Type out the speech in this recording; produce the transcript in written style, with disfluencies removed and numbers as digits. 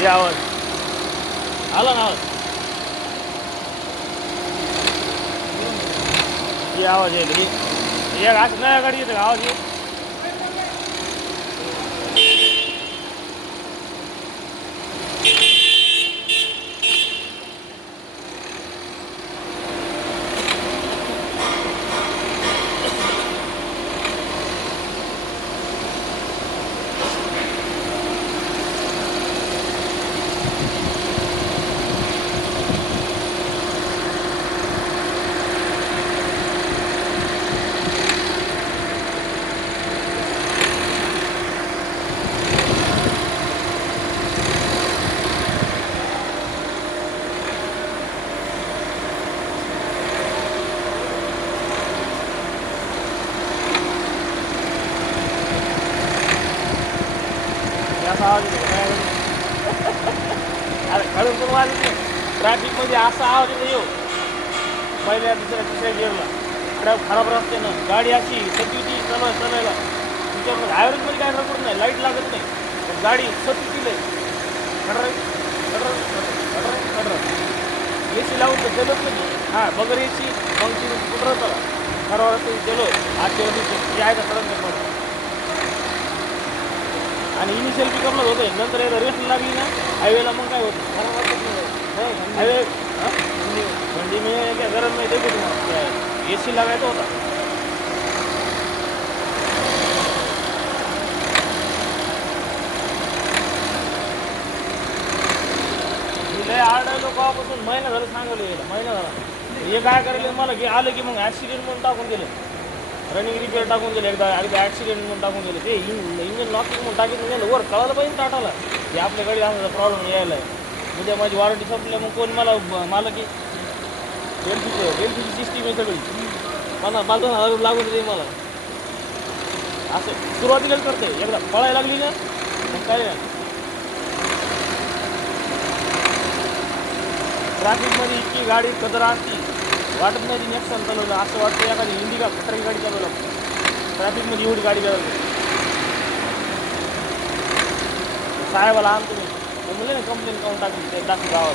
हे आवाज आला ना, आवाज हे आवाज येईल. हे असं नव्या गाडी येते आवाज येईल. आवाज अरे खरं पण वाजत नाही. ट्रॅफिकमध्ये असा आवाज येतो येऊ पहिल्या दुसऱ्या तिसऱ्या गिअरला. खराब खराब रस्ते ना, गाडी अशी सतीची चालायला तुमच्याकडे ॲव्हरेजमध्ये काय फरक पडत नाही, लाईट लागत नाही, पण गाडी सतीची लय खडर ए सी लावून तर चलत नाही. हां बगर ए सी मग ती कुठं चला खराब रस्ते चलो आजच्या दिवशी आहे का सडक पडत. आणि इनिशियल पिकअपलाच होतं आहे, नंतर एकदा रेस्ट लागली ना हायवेला मग काय होतं खराब वाटत नाही. हायवे म्हणजे मी काय गरज नाही देतो तुम्हाला, ए सी लागायचा होता. मी लय आरडायलो लोकांपासून महिना झालं सांगवलं यायला, महिना झाला. हे काय करायला मला की आलं की मग ॲक्सिडेंट म्हणून टाकून दिलं, रनिंग रिपेअर टाकून दिलं, एकदा ॲक्सिडेंट म्हणून टाकून दिलं. ते इंजिन लॉकिंग म्हणून टाकीत गेलं वर कळायला पाहिजे टाटाला की आपल्या गाडी आमचा प्रॉब्लेम यायला आहे. उद्या माझी वॉरंटी संपल्या मग कोण मला की एलपीची सिस्टीम आहे सगळी, मला 2,000 लागून दे मला. असं सुरुवातीलाच करते, एकदा पळायला लागली ना मग काय नाही. ट्रॅफिकमध्ये इतकी गाडी कदर असती वाटत नाही. ती नेक्सन चालवलं असं वाटतं एखादी इंडिका खतरची गाडी चालवलं. ट्रॅफिकमध्ये एवढी गाडी चालवली. साहेबाला आणतो मी म्हणले ना कंप्लेंट काढून टाकली ते दाखव गावात.